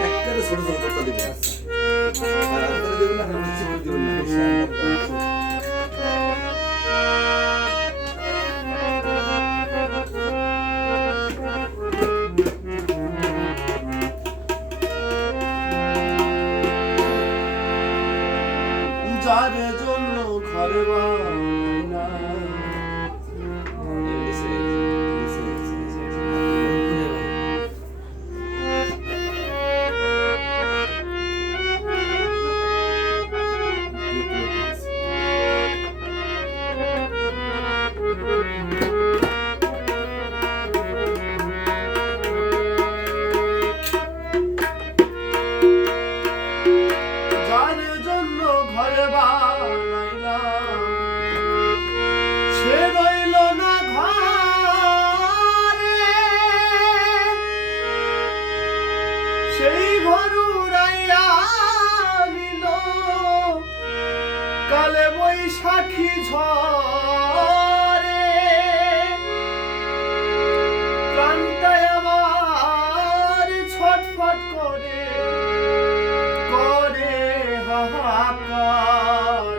একবারে ছোট ছোট তরকা দিবে আর আপনারা দেবেন না কারণ চিনি দেবেন না যার জন্য ঘরে বানা কালে বৈশাখী ঝরে প্রাণটায় আমার ছটফট করে করে হাহাকার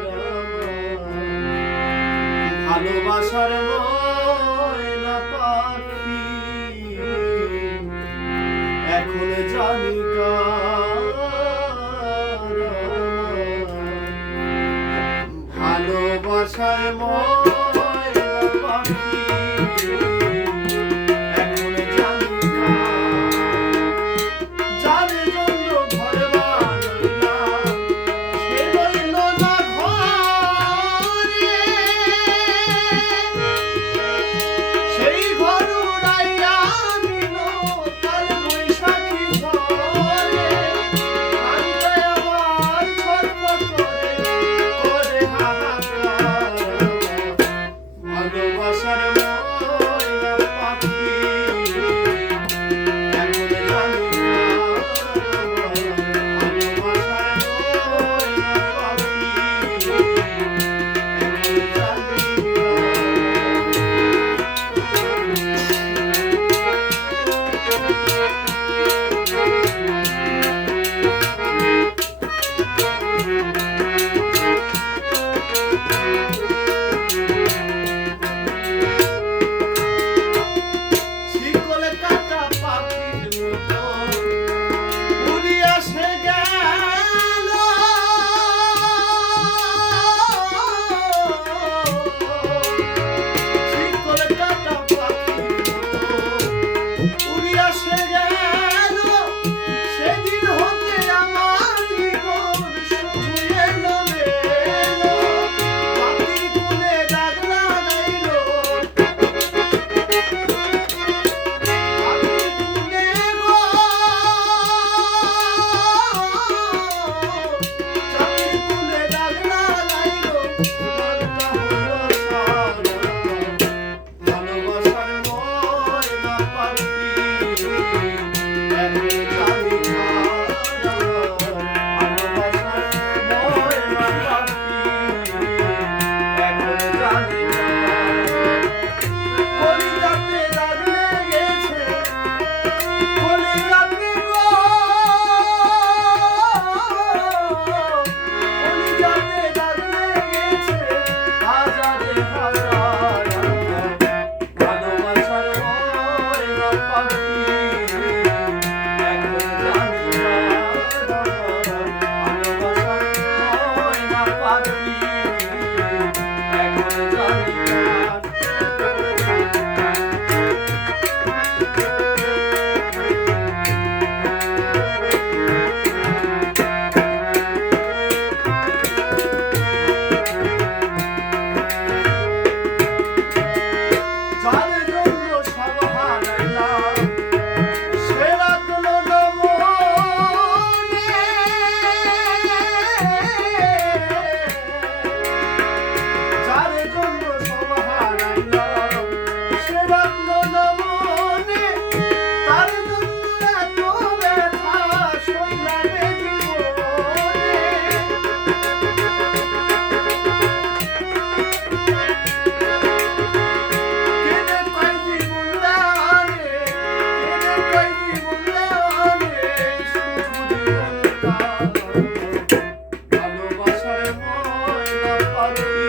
ভালোবাসার ময়না পাখি এখন জানি ভালোবাসার ময়না পাখি এখন জানি না যার জন্য ঘর বানাইলাম সে রইল না ঘরে সেই ঘর উড়াইয়া নিল কাল বৈশাখী ঝরে প্রাণটায় আমার ছটফট করে করে হাহাকার ভালোবাসার ময়না পাখি এখন জানি না ভালোবাসার ময়না পাখি এখন জানি শিকলে কাটা পাখির মতো উড়িয়া সে গেল শিকলে কাটা পাখির মতো উড়িয়া সে গেল সেদিন হতে আমার জীবন শুধু এলো মেলো পাখির পাখি